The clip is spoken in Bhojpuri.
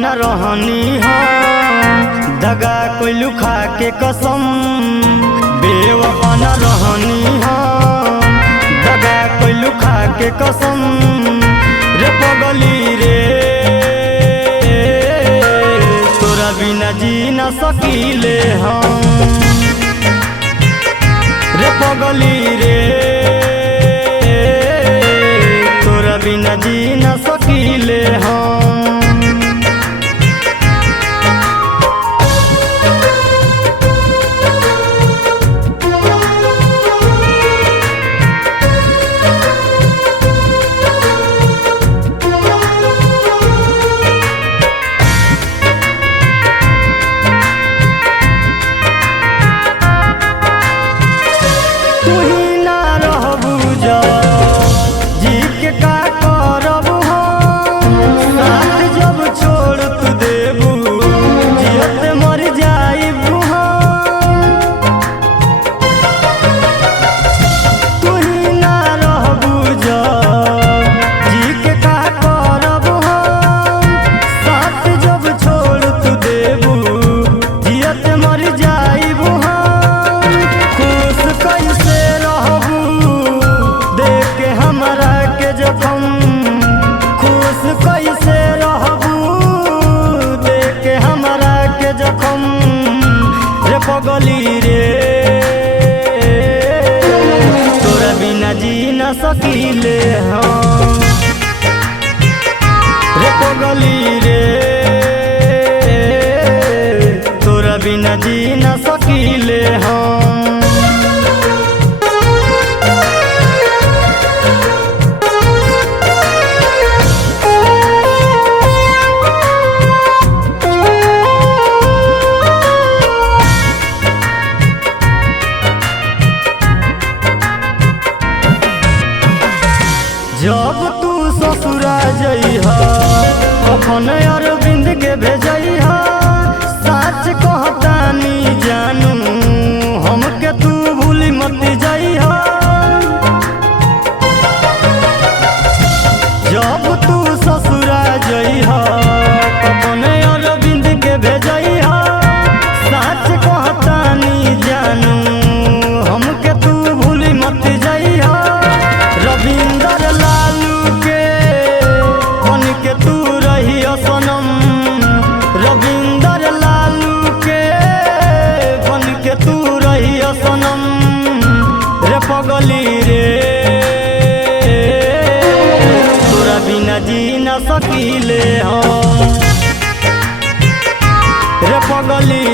न रहनी हो, दगा कोइलू खा के कसम। बेवफा न रहनी हो, दगा कोइलू खा के कसम। रे पगली रे तोरा बिना जी न सकीले हम। रे पगली रे तोरा बिना जी न सकीले हम। पगली रे तोरा बिना जी न सकीले हम। रे पगली रे तोरा बिना जी न सकीले हम। जब तू ससुरा जइहा अपन अरविंद के भेजइहा। सच कहतानी जानू हमके तू भूली मत जइहा। जब तू ससुरा जइहा अपन अरविंद के भेजइहा। सच कहतानी जानू हमके तू भूली मत जइहा। रविंदर लालू के बन के तू रही सनम। रविंदर लालू के बन के तू रही सनम। रे पगली रे तोरा बिना जी न सकीले हम। रे पगली